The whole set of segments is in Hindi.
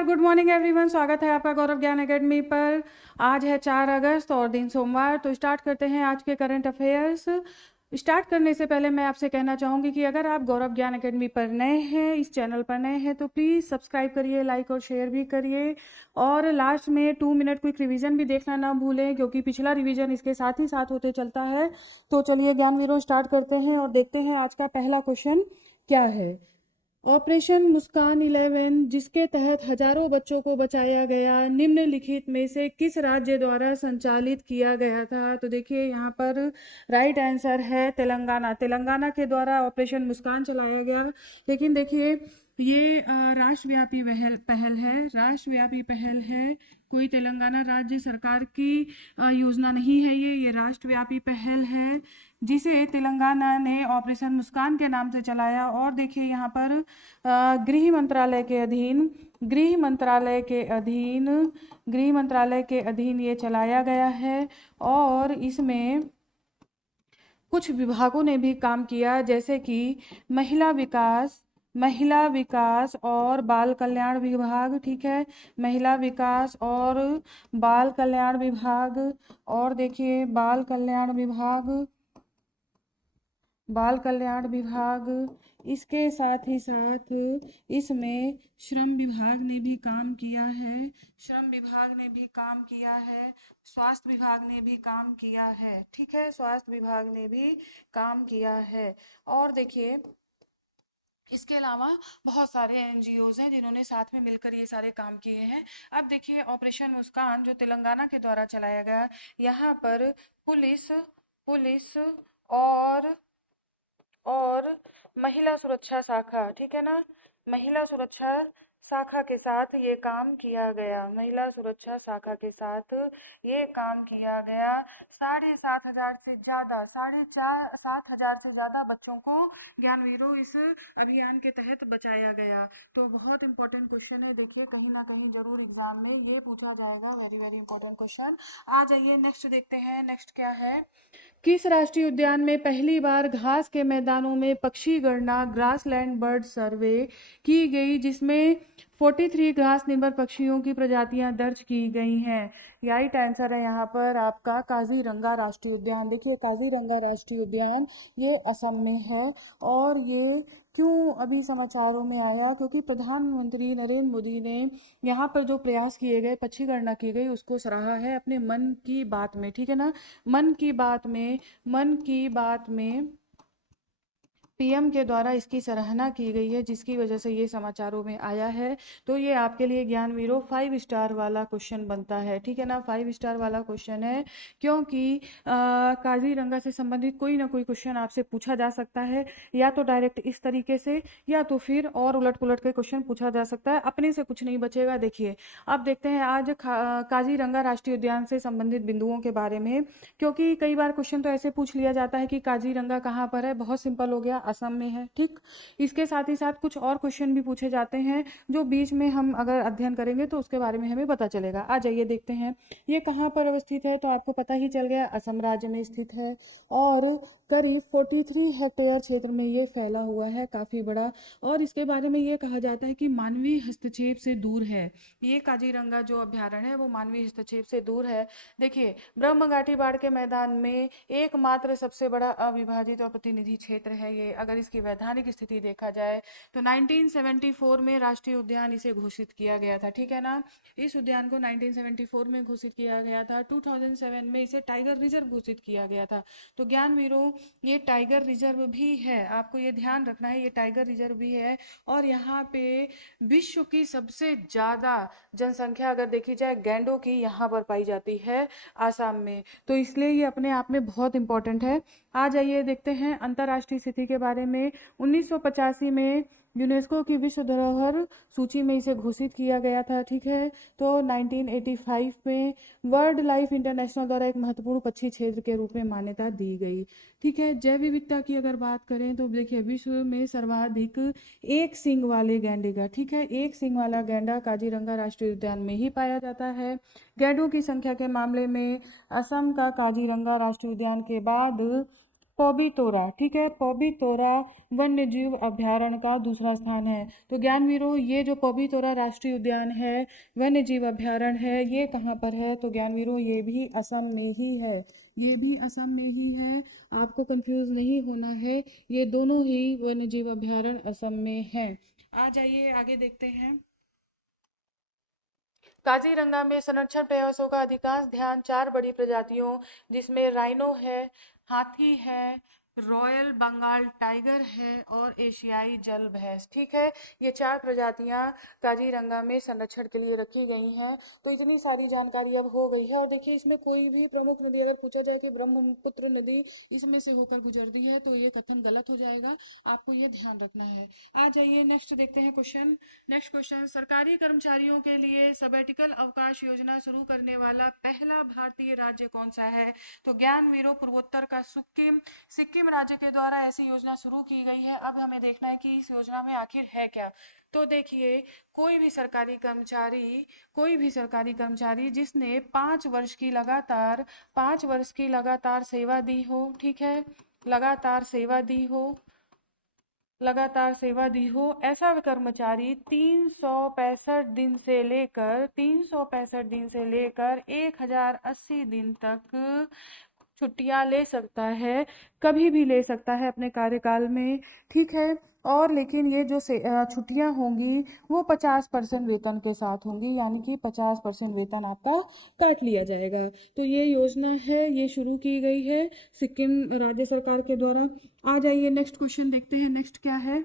नमस्कार, गुड मॉर्निंग एवरीवन। स्वागत है आपका गौरव ज्ञान एकेडमी पर। आज है 4 अगस्त और दिन सोमवार। तो स्टार्ट करते हैं आज के करंट अफेयर्स। स्टार्ट करने से पहले मैं आपसे कहना चाहूँगी कि अगर आप गौरव ज्ञान एकेडमी पर नए हैं, इस चैनल पर नए हैं, तो प्लीज़ सब्सक्राइब करिए, लाइक और शेयर भी करिए। और लास्ट में 2 मिनट क्विक रिवीजन भी देखना ना भूलें, क्योंकि पिछला रिवीजन इसके साथ ही साथ होते चलता है। तो चलिए ज्ञानवीरों, स्टार्ट करते हैं और देखते हैं आज का पहला क्वेश्चन क्या है। ऑपरेशन मुस्कान 11, जिसके तहत हजारों बच्चों को बचाया गया, निम्नलिखित में से किस राज्य द्वारा संचालित किया गया था? तो देखिए यहाँ पर राइट आंसर है तेलंगाना। तेलंगाना के द्वारा ऑपरेशन मुस्कान चलाया गया। लेकिन देखिए ये राष्ट्रव्यापी पहल है, राष्ट्रव्यापी पहल है। कोई तेलंगाना राज्य सरकार की योजना नहीं है, ये राष्ट्रव्यापी पहल है जिसे तेलंगाना ने ऑपरेशन मुस्कान के नाम से चलाया। और देखिए यहाँ पर गृह मंत्रालय के अधीन गृह मंत्रालय के अधीन ये चलाया गया है। और इसमें कुछ विभागों ने भी काम किया, जैसे कि महिला विकास और बाल कल्याण विभाग। ठीक है, महिला विकास और बाल कल्याण विभाग। और देखिए बाल कल्याण विभाग, इसके साथ ही साथ इसमें श्रम विभाग ने भी काम किया है, स्वास्थ्य विभाग ने भी काम किया है। ठीक है, स्वास्थ्य विभाग ने भी काम किया है। और देखिए इसके अलावा बहुत सारे एनजीओज हैं जिन्होंने साथ में मिलकर ये सारे काम किए हैं। अब देखिए ऑपरेशन मुस्कान जो तेलंगाना के द्वारा चलाया गया, यहाँ पर पुलिस और महिला सुरक्षा शाखा, ठीक है ना, महिला सुरक्षा शाखा के साथ ये काम किया गया, महिला सुरक्षा शाखा के साथ ये काम किया गया। 7,500 से ज़्यादा 7,500 से ज़्यादा बच्चों को ज्ञानवीरों इस अभियान के तहत बचाया गया। तो बहुत इंपॉर्टेंट क्वेश्चन है, देखिए कहीं ना कहीं जरूर एग्जाम में ये पूछा जाएगा। Very very important question. आ जाइए नेक्स्ट देखते हैं। नेक्स्ट क्या है, किस राष्ट्रीय उद्यान में पहली बार घास के मैदानों में पक्षी गणना ग्रासलैंड बर्ड सर्वे की गई, जिसमें 43 घास निर्भर पक्षियों की प्रजातियां दर्ज की गई हैं? राइट आंसर है यहाँ पर आपका काजीरंगा राष्ट्रीय उद्यान। देखिए काजीरंगा राष्ट्रीय उद्यान ये असम में है। और ये क्यों अभी समाचारों में आया, क्योंकि प्रधानमंत्री नरेंद्र मोदी ने यहाँ पर जो प्रयास किए गए, पक्षी गणना की गई, उसको सराहा है अपने मन की बात में। ठीक है ना, मन की बात में पीएम के द्वारा इसकी सराहना की गई है, जिसकी वजह से ये समाचारों में आया है। तो ये आपके लिए ज्ञानवीरों 5 स्टार वाला क्वेश्चन बनता है। ठीक है ना, 5 स्टार वाला क्वेश्चन है, क्योंकि काजीरंगा से संबंधित कोई ना कोई क्वेश्चन आपसे पूछा जा सकता है, या तो डायरेक्ट इस तरीके से, या तो फिर और उलट पुलट के क्वेश्चन पूछा जा सकता है। अपने से कुछ नहीं बचेगा। देखिए अब देखते हैं आज काजीरंगा राष्ट्रीय उद्यान से संबंधित बिंदुओं के बारे में, क्योंकि कई बार क्वेश्चन तो ऐसे पूछ लिया जाता है कि काजीरंगा कहाँ पर है। बहुत सिंपल हो गया, असम में है। ठीक, इसके साथ ही साथ कुछ और क्वेश्चन भी पूछे जाते हैं जो बीच में हम अगर अध्ययन करेंगे तो उसके बारे में हमें पता चलेगा। आ जाइए देखते हैं ये कहाँ पर अवस्थित है। तो आपको पता ही चल गया, असम राज्य में स्थित है और करीब 43 हेक्टेयर क्षेत्र में ये फैला हुआ है, काफ़ी बड़ा। और इसके बारे में ये कहा जाता है कि मानवीय हस्तक्षेप से दूर है। ये काजीरंगा जो अभ्यारण्य है वो मानवीय हस्तक्षेप से दूर है। देखिए ब्रह्म बाड़ के मैदान में एकमात्र सबसे बड़ा अविभाजित और प्रतिनिधि क्षेत्र है ये। अगर इसकी वैधानिक स्थिति देखा जाए तो 1974 में राष्ट्रीय उद्यान इसे घोषित किया गया था। ठीक है ना, इस उद्यान को 1974 में घोषित किया गया था। 2007 में इसे टाइगर रिजर्व घोषित किया गया था। तो ज्ञानवीरों ये टाइगर रिजर्व भी है, आपको ये ध्यान रखना है, ये टाइगर रिजर्व भी है। और यहाँ पे विश्व की सबसे ज़्यादा जनसंख्या अगर देखी जाए गैंडों की, यहाँ पर पाई जाती है आसाम में। तो इसलिए ये अपने आप में बहुत इंपॉर्टेंट है। आ जाइए देखते हैं अंतर्राष्ट्रीय स्थिति के बारे में। 1985 में यूनेस्को की विश्व धरोहर सूची में इसे घोषित किया गया था। ठीक है, तो 1985 में वर्ल्ड लाइफ इंटरनेशनल द्वारा एक महत्वपूर्ण पक्षी क्षेत्र के रूप में मान्यता दी गई। ठीक है, जैव विविधता की अगर बात करें तो देखिए विश्व में सर्वाधिक एक सींग वाले गैंडे का, ठीक है, एक सींग वाला गैंडा काजीरंगा राष्ट्रीय उद्यान में ही पाया जाता है। गैंडों की संख्या के मामले में असम का काजीरंगा राष्ट्रीय उद्यान के बाद पौबीतोरा, ठीक है, पौबीतोरा वन्य जीव अभ्यारण्य का दूसरा स्थान है। तो ज्ञानवीरों, ये जो पौबीतोरा राष्ट्रीय उद्यान है, वन्य जीव अभ्यारण्य है, ये कहाँ पर है? तो ज्ञानवीरों, ये भी असम में ही है, ये भी असम में ही है, आपको कंफ्यूज नहीं होना है, ये दोनों ही वन्य जीव अभ्यारण्य असम में है। आ जाइए आगे देखते हैं। काजीरंगा में संरक्षण प्रयासों का अधिकांश ध्यान 4 बड़ी प्रजातियों, जिसमें राइनो है, हाथी है, रॉयल बंगाल टाइगर है और एशियाई जल भैंस, ठीक है। ये 4 प्रजातियां काजीरंगा में संरक्षण के लिए रखी गई हैं। तो इतनी सारी जानकारी अब हो गई है। और देखिए, इसमें कोई भी प्रमुख नदी अगर पूछा जाए कि ब्रह्मपुत्र नदी इसमें से होकर गुजरती है, तो ये कथन गलत हो जाएगा, आपको ये ध्यान रखना है। आ जाइए नेक्स्ट देखते हैं क्वेश्चन। नेक्स्ट क्वेश्चन, सरकारी कर्मचारियों के लिए सबैटिकल अवकाश योजना शुरू करने वाला पहला भारतीय राज्य कौन सा है? तो ज्ञानवीरों, पूर्वोत्तर का सिक्किम, सिक्किम राज्य के द्वारा ऐसी योजना शुरू की गई है। अब हमें देखना है कि इस योजना में आखिर है क्या। तो देखिए, कोई भी सरकारी कर्मचारी जिसने 5 वर्ष की लगातार सेवा दी हो, ठीक है, लगातार सेवा दी हो, ऐसा कर्मचारी 365 दिन से लेकर 1080 दिन तक छुट्टियां ले सकता है, कभी भी ले सकता है अपने कार्यकाल में, ठीक है। और लेकिन ये जो छुट्टियां होंगी वो 50% वेतन के साथ होंगी, यानी कि 50% वेतन आपका काट लिया जाएगा। तो ये योजना है, ये शुरू की गई है सिक्किम राज्य सरकार के द्वारा। आ जाइए नेक्स्ट क्वेश्चन देखते हैं, नेक्स्ट क्या है।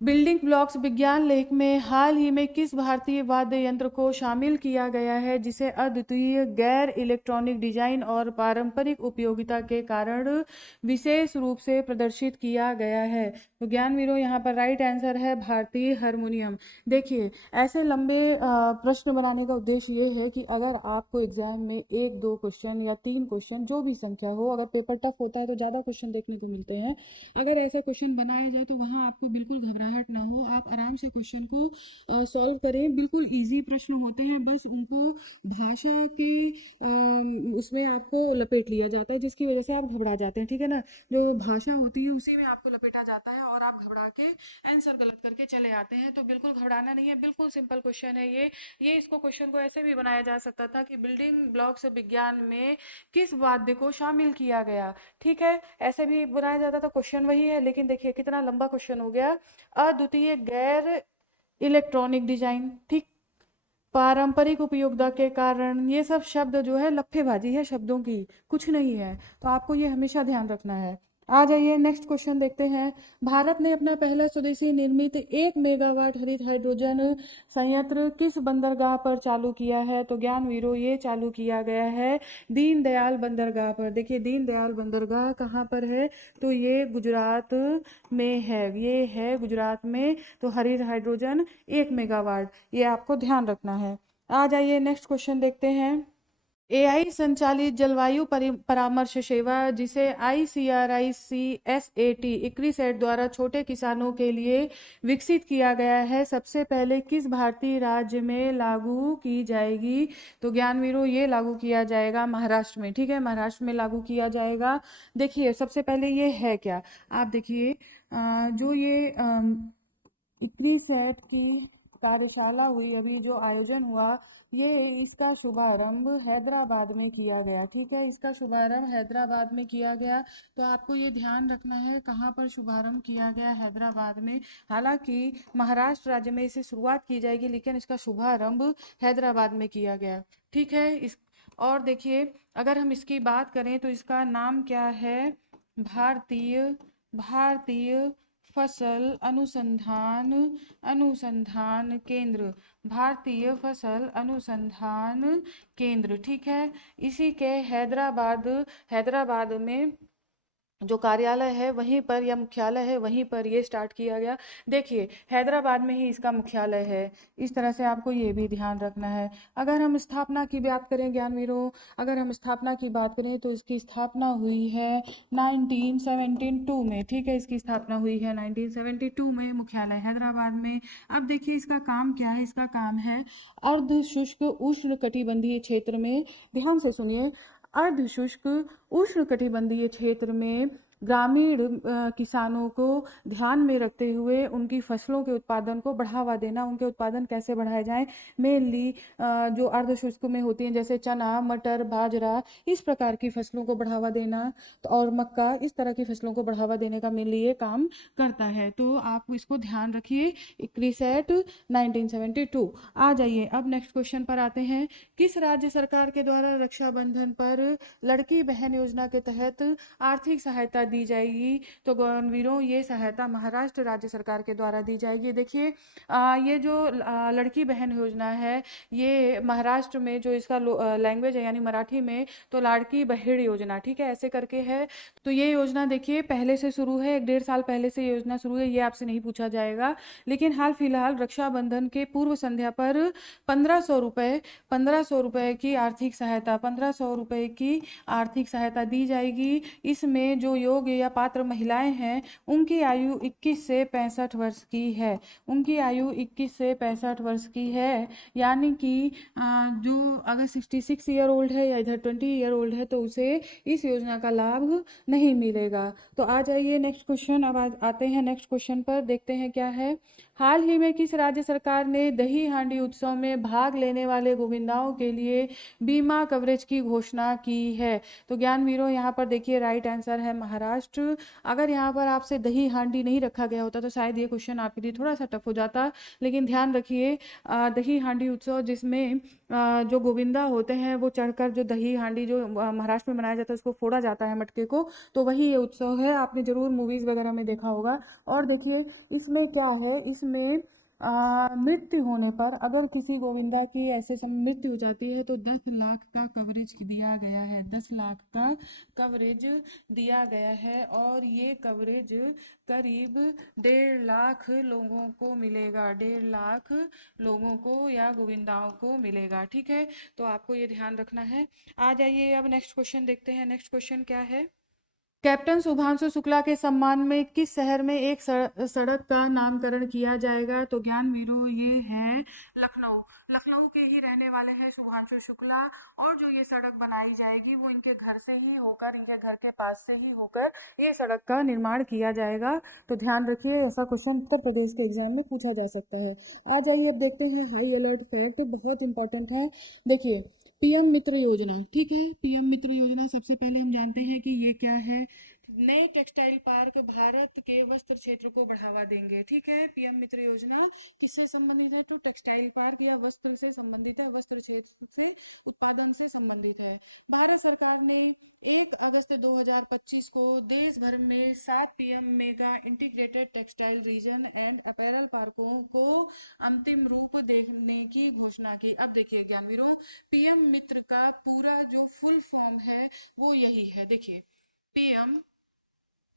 बिल्डिंग ब्लॉक्स विज्ञान लेख में हाल ही में किस भारतीय वाद्य यंत्र को शामिल किया गया है, जिसे अद्वितीय गैर इलेक्ट्रॉनिक डिजाइन और पारंपरिक उपयोगिता के कारण विशेष रूप से प्रदर्शित किया गया है? तो ज्ञानवीरों, यहाँ पर राइट आंसर है भारतीय हारमोनियम। देखिए, ऐसे लंबे प्रश्न बनाने का उद्देश्य ये है कि अगर आपको एग्जाम में 1-2 क्वेश्चन या 3 क्वेश्चन, जो भी संख्या हो, अगर पेपर टफ होता है तो ज़्यादा क्वेश्चन देखने को मिलते हैं, अगर ऐसा क्वेश्चन बनाया जाए तो वहाँ आपको बिल्कुल घबराहट ना हो, आप आराम से क्वेश्चन को सॉल्व करें। बिल्कुल इजी प्रश्न होते हैं, बस उनको भाषा के उसमें आपको लपेट लिया जाता है, जिसकी वजह से आप घबरा जाते हैं, ठीक है ना। जो भाषा होती है उसी में आपको लपेटा जाता है और आप घबरा के आंसर गलत करके चले आते हैं। तो बिल्कुल घबराना नहीं है, बिल्कुल सिंपल क्वेश्चन है ये इसको क्वेश्चन को ऐसे भी बनाया जा सकता था कि बिल्डिंग ब्लॉक्स विज्ञान में किस वाद्य को शामिल किया गया, ठीक है, ऐसे भी बनाया जाता था। क्वेश्चन वही है, लेकिन देखिए कितना लंबा क्वेश्चन हो गया। अद्वितीय गैर इलेक्ट्रॉनिक डिजाइन, ठीक, पारंपरिक उपयोगिता के कारण, ये सब शब्द जो है लफ्फेबाजी है शब्दों की, कुछ नहीं है। तो आपको ये हमेशा ध्यान रखना है। आ जाइए नेक्स्ट क्वेश्चन देखते हैं। भारत ने अपना पहला स्वदेशी निर्मित 1 मेगावाट हरित हाइड्रोजन संयंत्र किस बंदरगाह पर चालू किया है? तो ज्ञानवीरों, ये चालू किया गया है दीनदयाल बंदरगाह पर। देखिए, दीनदयाल बंदरगाह कहाँ पर है? तो ये गुजरात में है, ये है गुजरात में। तो हरित हाइड्रोजन 1 मेगावाट, ये आपको ध्यान रखना है। आ जाइए नेक्स्ट क्वेश्चन देखते हैं। एआई संचालित जलवायु परामर्श सेवा, जिसे ICRICSAT इक्रिसैट द्वारा छोटे किसानों के लिए विकसित किया गया है, सबसे पहले किस भारतीय राज्य में लागू की जाएगी? तो ज्ञानवीरों, ये लागू किया जाएगा महाराष्ट्र में, ठीक है, महाराष्ट्र में लागू किया जाएगा। देखिए, सबसे पहले ये है क्या, आप देखिए, जो ये इक्रिसैट की कार्यशाला हुई, अभी जो आयोजन हुआ, ये इसका शुभारंभ हैदराबाद में किया गया, ठीक है, इसका शुभारंभ हैदराबाद में किया गया। तो आपको ये ध्यान रखना है कहाँ पर शुभारंभ किया गया, हैदराबाद में। हालांकि महाराष्ट्र राज्य में इसे शुरुआत की जाएगी, लेकिन इसका शुभारंभ हैदराबाद में किया गया, ठीक है। इस और देखिए, अगर हम इसकी बात करें तो इसका नाम क्या है? भारतीय फसल अनुसंधान केंद्र, भारतीय फसल अनुसंधान केंद्र, ठीक है। इसी के हैदराबाद में जो कार्यालय है वहीं पर, या मुख्यालय है वहीं पर, ये स्टार्ट किया गया। देखिए, हैदराबाद में ही इसका मुख्यालय है, इस तरह से आपको ये भी ध्यान रखना है। अगर हम स्थापना की बात करें ज्ञानवीरों, अगर हम स्थापना की बात करें तो इसकी स्थापना हुई है 1972 में, ठीक है, इसकी स्थापना हुई है 1972 में, मुख्यालय हैदराबाद में। अब देखिए, इसका काम क्या है? इसका काम है अर्ध शुष्क उष्ण कटिबंधीय क्षेत्र में, ध्यान से सुनिए, अर्ध शुष्क उष्णकटिबंधीय क्षेत्र में ग्रामीण किसानों को ध्यान में रखते हुए उनकी फसलों के उत्पादन को बढ़ावा देना। उनके उत्पादन कैसे बढ़ाए जाएं? मेनली जो अर्ध शुष्क में होती हैं जैसे चना, मटर, बाजरा, इस प्रकार की फसलों को बढ़ावा देना, तो और मक्का, इस तरह की फसलों को बढ़ावा देने का मेनली ये काम करता है। तो आप इसको ध्यान रखिए। क्रिसेट 1972। आ जाइए अब नेक्स्ट क्वेश्चन पर आते हैं। किस राज्य सरकार के द्वारा रक्षाबंधन पर लड़की बहन योजना के तहत आर्थिक सहायता दी जाएगी? तो गौरवीरों, ये सहायता महाराष्ट्र राज्य सरकार के द्वारा दी जाएगी। देखिए ये जो लड़की बहन योजना है, ये महाराष्ट्र में जो इसका लैंग्वेज है यानी मराठी में तो लाड़की बहिण योजना, ठीक है, ऐसे करके है। तो ये योजना देखिए पहले से शुरू है, 1-1.5 साल पहले से ये योजना शुरू है, ये आपसे नहीं पूछा जाएगा। लेकिन हाल फिलहाल रक्षाबंधन के पूर्व संध्या पर 1500 रुपये की आर्थिक सहायता 1500 रुपये की आर्थिक सहायता दी जाएगी। इसमें जो योग्य या पात्र महिलाएं हैं उनकी आयु 21 से 65 वर्ष की है। उनकी आयु 21 से 65 वर्ष की है, यानी कि जो अगर 66 ईयर ओल्ड है या इधर 20 ईयर ओल्ड है तो उसे इस योजना का लाभ नहीं मिलेगा। तो आ जाइए नेक्स्ट क्वेश्चन। अब आते हैं नेक्स्ट क्वेश्चन पर, देखते हैं क्या है। हाल ही में किस राज्य सरकार ने दही हांडी उत्सव में भाग लेने वाले गोविंदाओं के लिए बीमा कवरेज की घोषणा की है? तो ज्ञानवीरों, यहाँ पर देखिए राइट आंसर है महाराष्ट्र। अगर यहाँ पर आपसे दही हांडी नहीं रखा गया होता तो शायद ये क्वेश्चन आपके लिए थोड़ा सा टफ हो जाता, लेकिन ध्यान रखिए दही हांडी उत्सव जिसमें जो गोविंदा होते हैं वो चढ़कर जो दही हांडी जो महाराष्ट्र में मनाया जाता है उसको फोड़ा जाता है मटके को, तो वही ये उत्सव है। आपने जरूर मूवीज वगैरह में देखा होगा। और देखिए इसमें क्या है, इसमें मृत्यु होने पर अगर किसी गोविंदा की ऐसे मृत्यु हो जाती है तो 10 लाख का कवरेज दिया गया है। 10 लाख का कवरेज दिया गया है और ये कवरेज करीब 1.5 लाख लोगों को मिलेगा। 1.5 लाख लोगों को या गोविंदाओं को मिलेगा, ठीक है। तो आपको ये ध्यान रखना है। आ जाइए अब नेक्स्ट क्वेश्चन देखते हैं। नेक्स्ट क्वेश्चन क्या है। कैप्टन शुभांशु शुक्ला के सम्मान में किस शहर में एक सड़क का नामकरण किया जाएगा? तो ज्ञानवीरों, ये है लखनऊ। लखनऊ के ही रहने वाले हैं शुभांशु शुक्ला, और जो ये सड़क बनाई जाएगी वो इनके घर से ही होकर, इनके घर के पास से ही होकर ये सड़क का निर्माण किया जाएगा। तो ध्यान रखिए, ऐसा क्वेश्चन उत्तर प्रदेश के एग्जाम में पूछा जा सकता है। आ जाइए अब देखते हैं हाई अलर्ट फैक्ट, बहुत इंपॉर्टेंट है। देखिए पीएम मित्र योजना, ठीक है, पीएम मित्र योजना सबसे पहले हम जानते हैं कि ये क्या है। नए टेक्सटाइल पार्क भारत के वस्त्र क्षेत्र को बढ़ावा देंगे, ठीक है। पीएम मित्र योजना किससे संबंधित है? तो टेक्सटाइल पार्क या वस्त्र से संबंधित है, वस्त्र क्षेत्र से उत्पादन से संबंधित है। भारत सरकार ने 1 अगस्त 2025 को देश भर में 7 PM mega integrated textile reason and apparel पार्कों को अंतिम रूप देने की घोषणा की। अब देखिए ज्ञानवीरों, पीएम मित्र का पूरा जो फुल फॉर्म है वो यही है। देखिए PM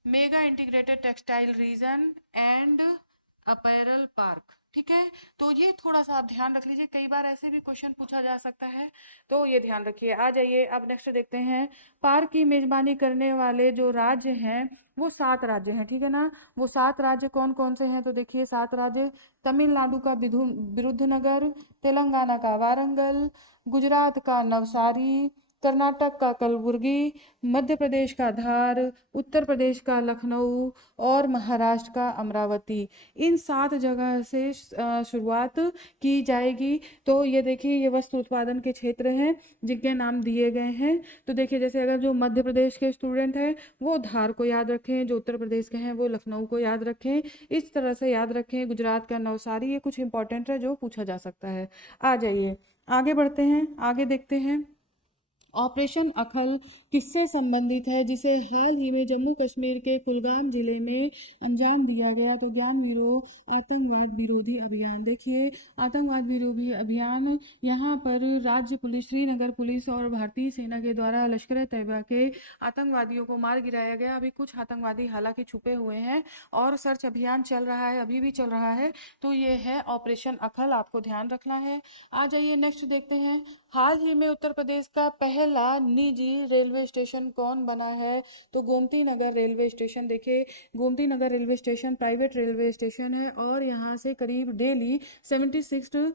mega integrated textile reason and apparel park, ठीक है। तो ये थोड़ा सा आप ध्यान रख लीजिए, कई बार ऐसे भी क्वेश्चन पूछा जा सकता है, तो ये ध्यान रखिए। आ जाइए अब नेक्स्ट देखते हैं। पार्क की मेजबानी करने वाले जो राज्य हैं वो 7 राज्य हैं, ठीक है ना। वो 7 राज्य कौन कौन से हैं? तो देखिए 7 राज्य, तमिलनाडु का विरुद्धनगर, तेलंगाना का वारंगल, गुजरात का नवसारी, कर्नाटक का कलबुर्गी, मध्य प्रदेश का धार, उत्तर प्रदेश का लखनऊ और महाराष्ट्र का अमरावती। इन 7 जगह से शुरुआत की जाएगी। तो ये देखिए ये वस्त्र उत्पादन के क्षेत्र हैं जिनके नाम दिए गए हैं। तो देखिए जैसे अगर जो मध्य प्रदेश के स्टूडेंट हैं वो धार को याद रखें, जो उत्तर प्रदेश के हैं वो लखनऊ को याद रखें, इस तरह से याद रखें। गुजरात का नवसारी, ये कुछ इंपॉर्टेंट है जो पूछा जा सकता है। आ जाइए आगे बढ़ते हैं, आगे देखते हैं। ऑपरेशन अखल किससे संबंधित है जिसे हाल ही में जम्मू कश्मीर के कुलगाम जिले में अंजाम दिया गया? तो ज्ञानवीरों, आतंकवाद विरोधी अभियान। देखिए आतंकवाद विरोधी अभियान, यहाँ पर राज्य पुलिस, श्रीनगर पुलिस और भारतीय सेना के द्वारा लश्कर ए तैयबा के आतंकवादियों को मार गिराया गया। अभी कुछ आतंकवादी हालांकि छुपे हुए हैं और सर्च अभियान चल रहा है, अभी भी चल रहा है। तो ये है ऑपरेशन अखल, आपको ध्यान रखना है। आ जाइए नेक्स्ट देखते हैं। हाल ही में उत्तर प्रदेश का पहल पहला निजी रेलवे स्टेशन कौन बना है? तो गोमती नगर रेलवे स्टेशन। देखिए Gomti Nagar railway station private railway station है और यहाँ से करीब डेली 76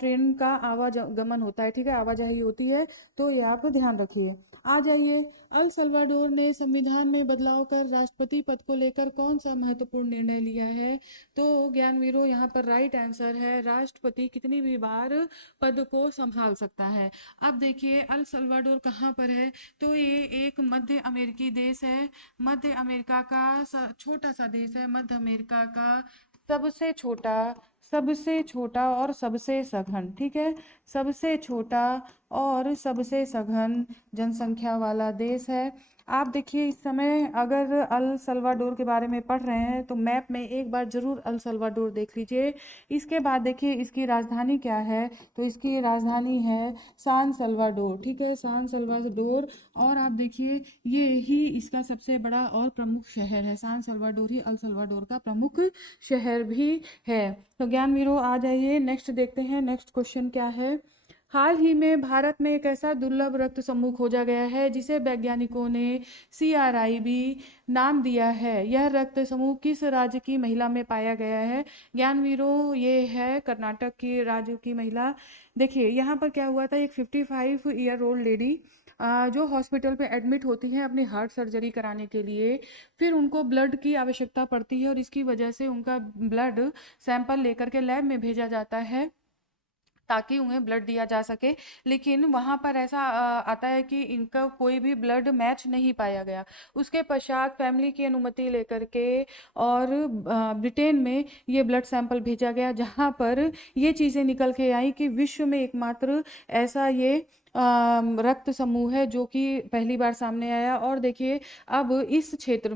ट्रेन का आवागमन होता है, ठीक है, आवाजाही होती है, तो ये आप ध्यान रखिए। आ जाइए, अल सल्वाडोर ने संविधान में बदलाव कर राष्ट्रपति पद को लेकर कौन सा महत्वपूर्ण निर्णय लिया है? तो ज्ञानवीरों यहाँ पर राइट आंसर है, राष्ट्रपति कितनी भी बार पद को संभाल सकता है। अब देखिए अल सल्वाडोर कहाँ पर है? तो ये एक मध्य अमेरिकी देश है, मध्य अमेरिका का छोटा सा देश है, मध्य अमेरिका का सबसे छोटा और सबसे सघन, ठीक है, सबसे छोटा और सबसे सघन जनसंख्या वाला देश है। आप देखिए इस समय अगर अल सल्वाडोर के बारे में पढ़ रहे हैं तो मैप में एक बार जरूर अल सल्वाडोर देख लीजिए। इसके बाद देखिए इसकी राजधानी क्या है? तो इसकी राजधानी है सान सल्वाडोर, ठीक है, सान सल्वाडोर। और आप देखिए ये ही इसका सबसे बड़ा और प्रमुख शहर है, सान सल्वाडोर ही अल सल्वाडोर का प्रमुख शहर भी है। तो ज्ञानवीरों आ जाइए, नेक्स्ट देखते हैं, नेक्स्ट क्वेश्चन क्या है। हाल ही में भारत में एक ऐसा दुर्लभ रक्त समूह खोजा गया है जिसे वैज्ञानिकों ने CRIB नाम दिया है। यह रक्त समूह किस राज्य की महिला में पाया गया है? ज्ञानवीरों ये है कर्नाटक की राज्य की महिला। देखिए यहाँ पर क्या हुआ था, एक 55 ईयर ओल्ड लेडी जो हॉस्पिटल पे एडमिट होती हैं अपनी हार्ट सर्जरी कराने के लिए, फिर उनको ब्लड की आवश्यकता पड़ती है और इसकी वजह से उनका ब्लड सैंपल लेकर के लैब में भेजा जाता है ताकि उन्हें ब्लड दिया जा सके, लेकिन वहाँ पर ऐसा आता है कि इनका कोई भी ब्लड मैच नहीं पाया गया। उसके पश्चात फैमिली की अनुमति लेकर के और ब्रिटेन में ये ब्लड सैंपल भेजा गया जहाँ पर ये चीज़ें निकल के आई कि विश्व में एकमात्र ऐसा ये रक्त समूह है जो कि पहली बार सामने आया। और देखिए अब इस क्षेत्र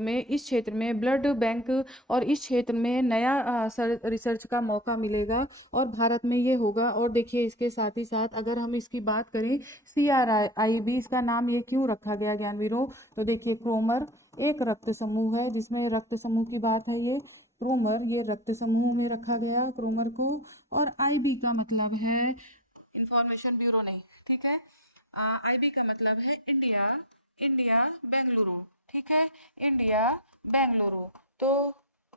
में ब्लड बैंक और इस क्षेत्र में नया रिसर्च का मौका मिलेगा और भारत में ये होगा। और देखिए इसके साथ ही साथ अगर हम इसकी बात करें CRIB, इसका नाम ये क्यों रखा गया ज्ञानवीरों? तो देखिए क्रोमर एक रक्त समूह है, जिसमें रक्त समूह की बात है, ये क्रोमर ये रक्त समूह में रखा गया क्रोमर को। और IB का मतलब है इंफॉर्मेशन ब्यूरो नहीं, ठीक है, IB का मतलब है इंडिया बेंगलुरु, ठीक है, इंडिया बेंगलुरु। तो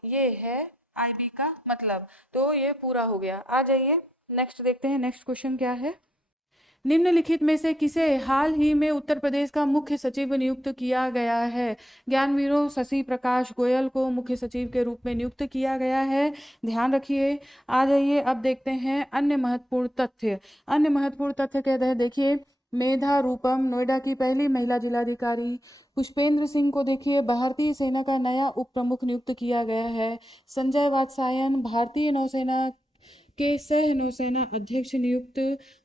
ये है IB का मतलब, तो ये पूरा हो गया। आ जाइए नेक्स्ट देखते हैं, नेक्स्ट क्वेश्चन क्या है। निम्नलिखित में से किसे हाल ही में उत्तर प्रदेश का मुख्य सचिव नियुक्त किया गया है? ज्ञानवीरों शशि प्रकाश गोयल को मुख्य सचिव के रूप में नियुक्त किया गया है, ध्यान रखिए। आ जाइए अब देखते हैं अन्य महत्वपूर्ण तथ्य। अन्य महत्वपूर्ण तथ्य कहते हैं, देखिए मेधा रूपम नोएडा की पहली महिला जिलाधिकारी। पुष्पेंद्र सिंह को देखिए भारतीय सेना का नया उप प्रमुख नियुक्त किया गया है। संजय वात्सायन भारतीय नौसेना के सह नौसेना अध्यक्ष नियुक्त।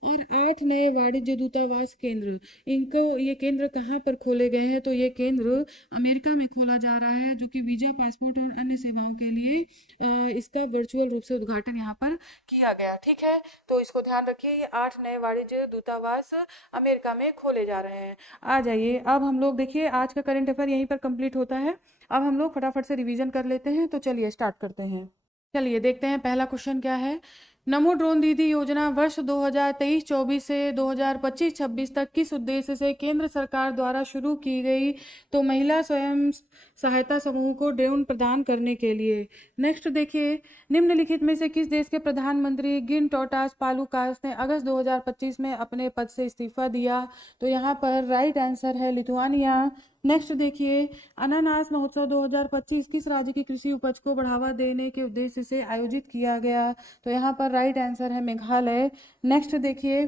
और 8 नए वाणिज्य दूतावास केंद्र, इनको ये केंद्र कहाँ पर खोले गए हैं? तो ये केंद्र अमेरिका में खोला जा रहा है, जो कि वीजा पासपोर्ट और अन्य सेवाओं के लिए इसका वर्चुअल रूप से उद्घाटन यहाँ पर किया गया, ठीक है, तो इसको ध्यान रखिए। ये 8 नए वाणिज्य दूतावास अमेरिका में खोले जा रहे हैं। आ जाइए अब हम लोग देखिए आज का करंट अफेयर यहीं पर कंप्लीट होता है। अब हम लोग फटाफट से रिवीजन कर लेते हैं, तो चलिए स्टार्ट करते हैं। चलिए देखते हैं पहला क्वेश्चन क्या है। नमो ड्रोन दीदी योजना वर्ष 2023-24 से 2025-26 तक किस उद्देश्य से केंद्र सरकार द्वारा शुरू की गई? तो महिला स्वयं सहायता समूह को ड्रोन प्रदान करने के लिए। नेक्स्ट देखिए निम्नलिखित में से किस देश के प्रधानमंत्री गिनटोटास पालुकास ने अगस्त 2025 में अपने पद से इस्तीफा दिया? तो यहाँ पर राइट आंसर है लिथुआनिया। नेक्स्ट देखिए अनानास महोत्सव 2025 किस राज्य की कृषि उपज को बढ़ावा देने के उद्देश्य से आयोजित किया गया? तो यहाँ पर राइट आंसर है मेघालय। नेक्स्ट देखिए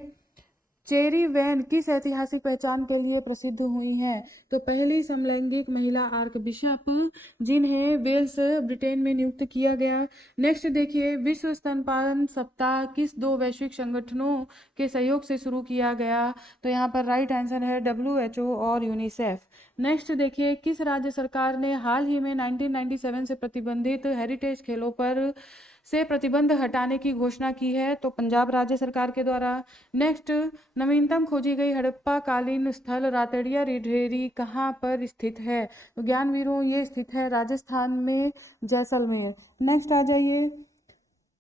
चेरी वैन किस ऐतिहासिक पहचान के लिए प्रसिद्ध हुई हैं? तो पहली समलैंगिक महिला आर्क बिशप, जिन्हें वेल्स ब्रिटेन में नियुक्त किया गया। नेक्स्ट देखिए विश्व स्तनपान सप्ताह किस 2 वैश्विक संगठनों के सहयोग से शुरू किया गया? तो यहाँ पर राइट आंसर है WHO और यूनिसेफ। नेक्स्ट देखिए किस राज्य सरकार ने हाल ही में 1997 से प्रतिबंधित हेरिटेज खेलों पर से प्रतिबंध हटाने की घोषणा की है? तो पंजाब राज्य सरकार के द्वारा। नेक्स्ट नवीनतम खोजी गई हड़प्पा कालीन स्थल रातड़िया ढेरी कहाँ पर स्थित है? तो ज्ञानवीरों ये स्थित है राजस्थान में जैसलमेर। नेक्स्ट आ जाइए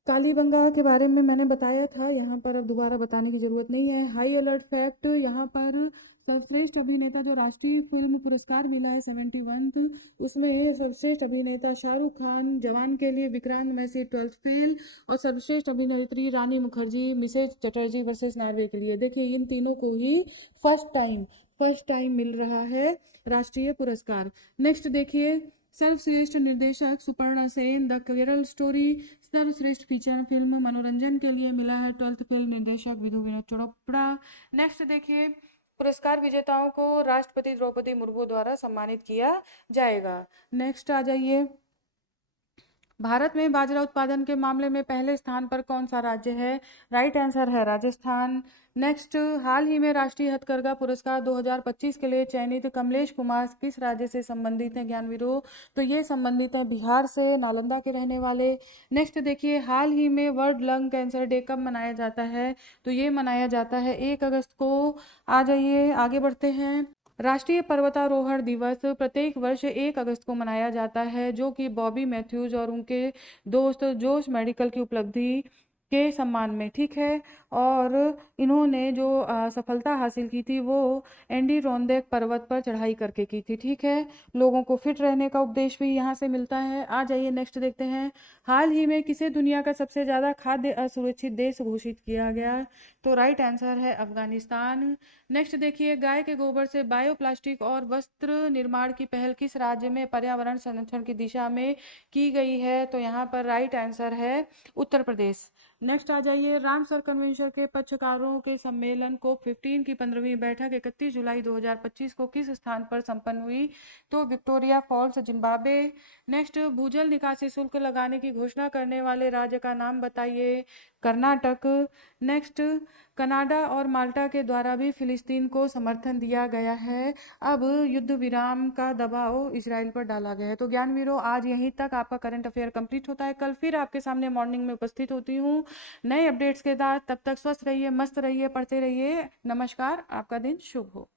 कालीबंगा के बारे में मैंने बताया था, यहाँ पर अब दोबारा बताने की ज़रूरत नहीं है। हाई अलर्ट फैक्ट, यहाँ पर सर्वश्रेष्ठ अभिनेता जो राष्ट्रीय फिल्म पुरस्कार मिला है 71, उसमें सर्वश्रेष्ठ अभिनेता शाहरुख खान जवान के लिए, विक्रांत मैसी 12th फेल, और सर्वश्रेष्ठ अभिनेत्री Rani Mukherjee Mrs Chatterjee versus Norway के लिए। देखिए इन तीनों को ही फर्स्ट टाइम मिल रहा है राष्ट्रीय पुरस्कार। नेक्स्ट देखिए, सर्वश्रेष्ठ निर्देशक सुपर्णा सेन, द केरल स्टोरी। सर्वश्रेष्ठ फीचर फिल्म मनोरंजन के लिए मिला है 12th फेल निर्देशक विधु विनोद चोपड़ा। नेक्स्ट देखिए, पुरस्कार विजेताओं को राष्ट्रपति द्रौपदी मुर्मू द्वारा सम्मानित किया जाएगा। नेक्स्ट आ जाइए, भारत में बाजरा उत्पादन के मामले में पहले स्थान पर कौन सा राज्य है? राइट आंसर है राजस्थान। नेक्स्ट, हाल ही में राष्ट्रीय हथकरघा पुरस्कार 2025 के लिए चयनित कमलेश कुमार किस राज्य से संबंधित हैं ज्ञानवीरों? तो ये संबंधित है बिहार से, नालंदा के रहने वाले। नेक्स्ट देखिए, हाल ही में वर्ल्ड लंग कैंसर डे कब मनाया जाता है? तो ये मनाया जाता है 1 अगस्त को। आ जाइए आगे बढ़ते हैं। राष्ट्रीय पर्वतारोहण दिवस प्रत्येक वर्ष 1 अगस्त को मनाया जाता है, जो कि बॉबी मैथ्यूज और उनके दोस्त जोश मेडिकल की उपलब्धि के सम्मान में, ठीक है। और इन्होंने जो सफलता हासिल की थी वो एंडीरोंदेक पर्वत पर चढ़ाई करके की थी, ठीक है। लोगों को फिट रहने का उपदेश भी यहाँ से मिलता है। आ जाइए नेक्स्ट देखते हैं, हाल ही में किसे दुनिया का सबसे ज़्यादा खाद्य असुरक्षित देश घोषित किया गया? तो राइट आंसर है अफगानिस्तान। नेक्स्ट देखिए, गाय के गोबर से बायोप्लास्टिक और वस्त्र निर्माण की पहल किस राज्य में पर्यावरण संरक्षण की दिशा में की गई है? तो यहाँ पर राइट आंसर है उत्तर प्रदेश। नेक्स्ट आ जाइए, रामसर कन्वेंशन के पक्षकारों के सम्मेलन COP15 की 15वीं बैठक 31 जुलाई 2025 को किस स्थान पर संपन्न हुई? तो विक्टोरिया फॉल्स, जिम्बाब्वे। नेक्स्ट, भूजल निकासी शुल्क लगाने की घोषणा करने वाले राज्य का नाम बताइए? कर्नाटक। नेक्स्ट, कनाडा और माल्टा के द्वारा भी फिलिस्तीन को समर्थन दिया गया है। अब युद्ध विराम का दबाव इजराइल पर डाला गया है। तो ज्ञानवीरों, आज यहीं तक आपका करंट अफेयर कंप्लीट होता है। कल फिर आपके सामने मॉर्निंग में उपस्थित होती हूँ नए अपडेट्स के साथ। तब तक स्वस्थ रहिए, मस्त रहिए, पढ़ते रहिए। नमस्कार, आपका दिन शुभ हो।